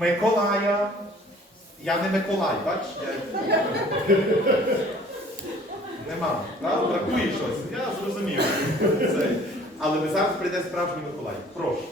Миколая. Я не Миколай, бач? Я... Нема. Да? Щось. Я зрозумів. Але ви зараз прийде справжній Миколай. Прошу.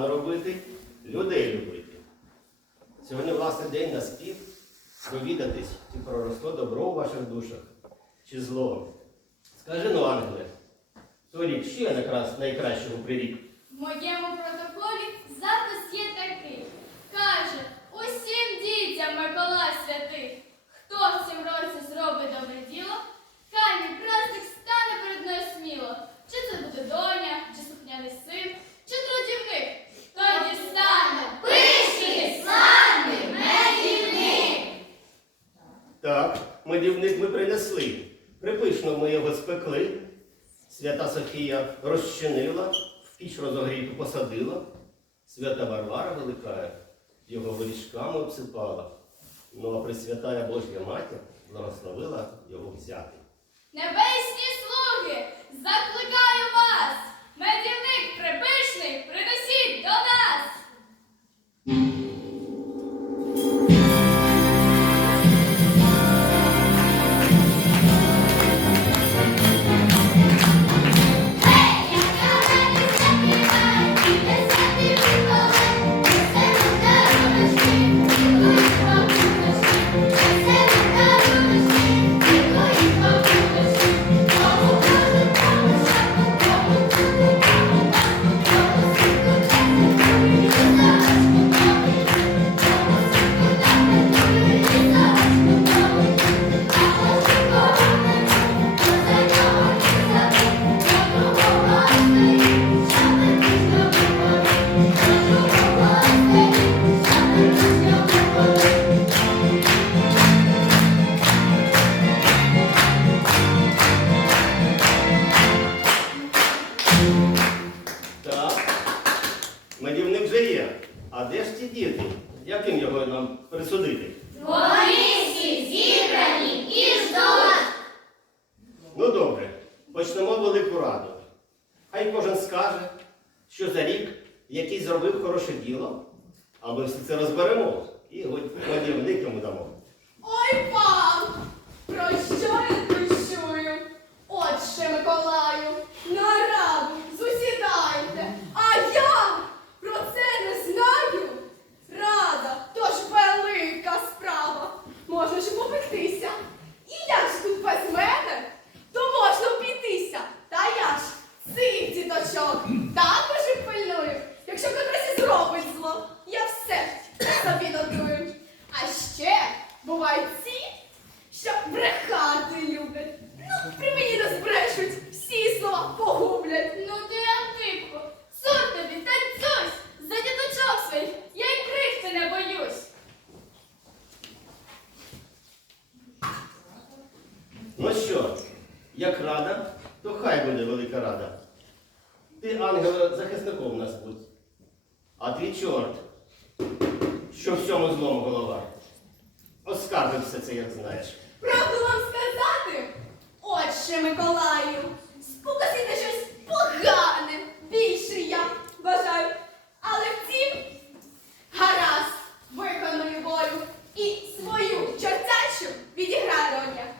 справи робити, людей любити. Сьогодні, власне, день на спів довідатись, чи проросло добро у ваших душах, чи зло. Скажи ну, Ангеле, торік ще якраз найкращого прирік. В моєму протоколі запис є такий. Каже, усім дітям Миколай святих, хто в цім році зробить добре діло, хай мій стане перед нею сміло. Чи це буде доня, чи сухняний син, чи трудівник. Так, медівник ми принесли. Припишно ми його спекли. Свята Софія розчинила, в піч розогріту посадила. Свята Варвара Великая його горішками обсипала. Ну а Пресвятая Божя Матір благословила його взяти. Небесні слуги! Закликаю вас! Медівник! А ти, чорт, що всьому цьому злому голова? Оскаржився це, як знаєш. Правду вам сказати? Отче Миколаю, спокусіте щось погане, більше я бажаю. Але втім, гаразд виконую волю і свою чортячу відіграю я.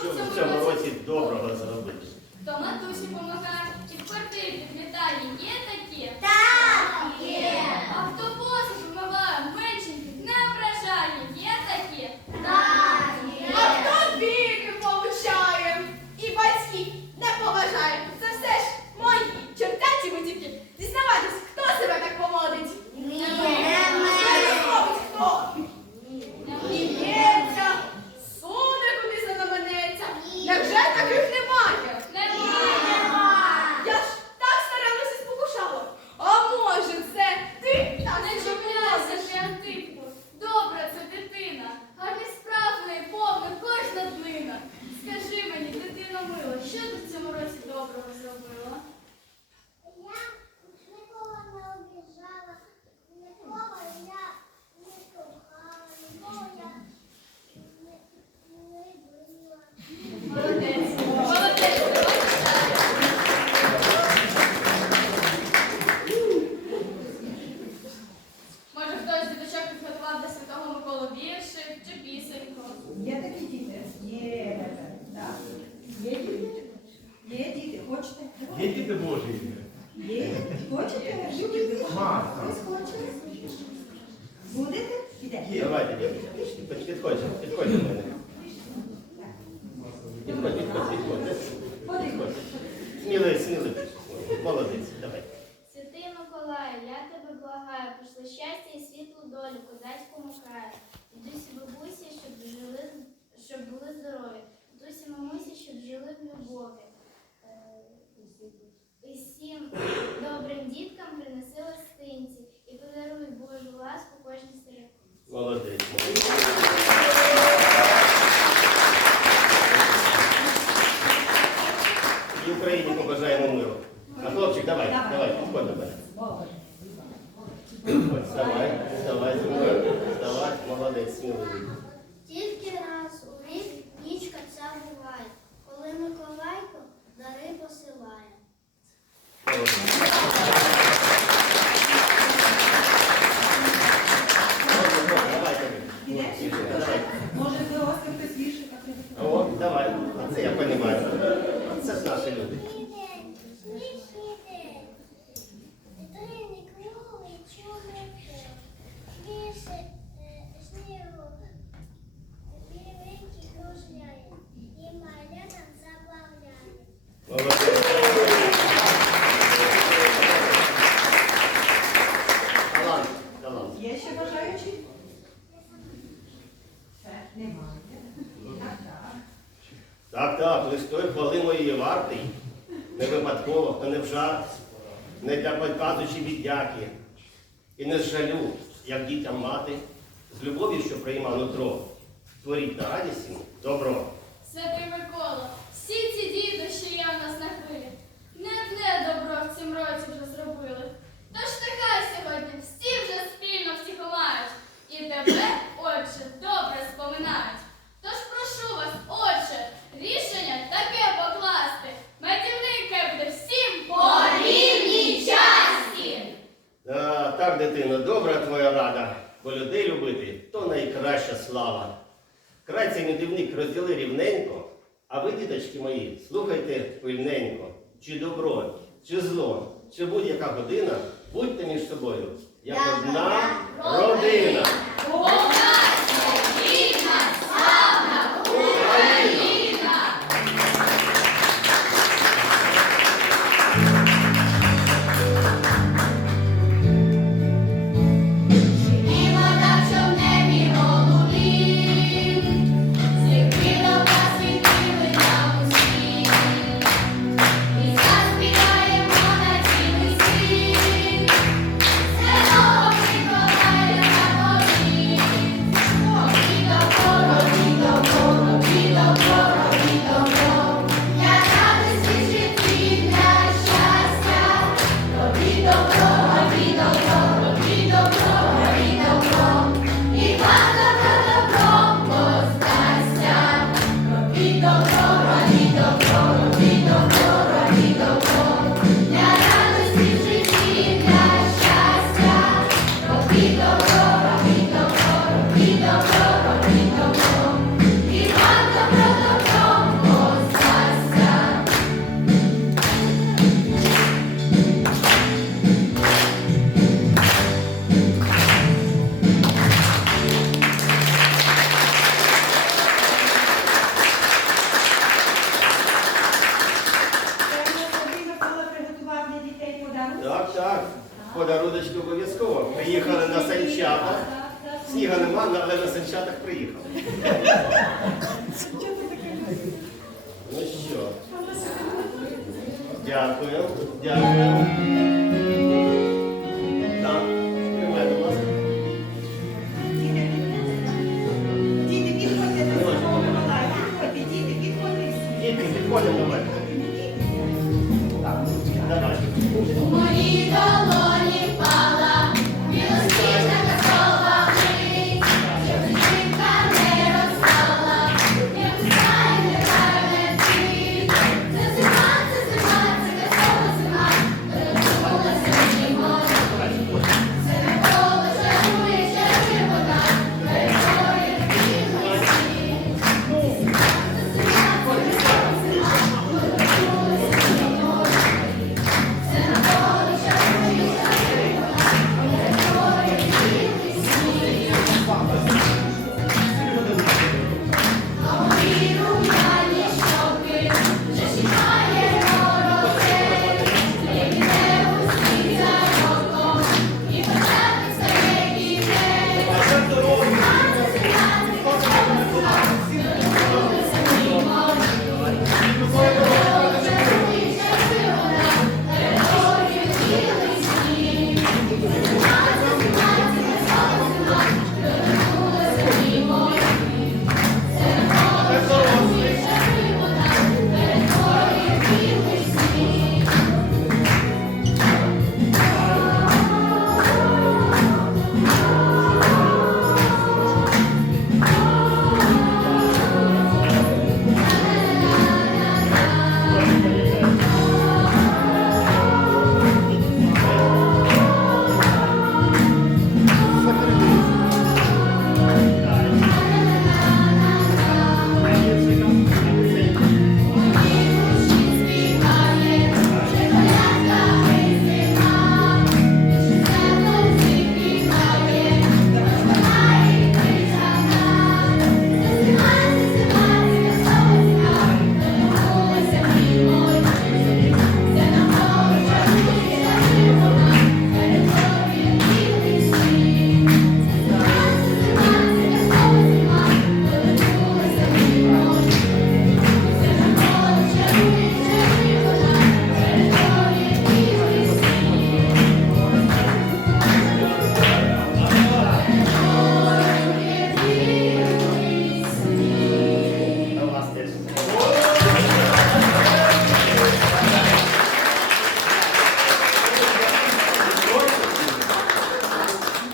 що в цьому році доброго зробили. Та матусі допомагає і в квартирі підлітає, є дитино, добра твоя рада, бо людей любити то найкраща слава. Край мій дивник розділи рівненько, а ви, діточки мої, слухайте пильненько, чи добро, чи зло, чи будь-яка година, будьте між собою, як одна родина.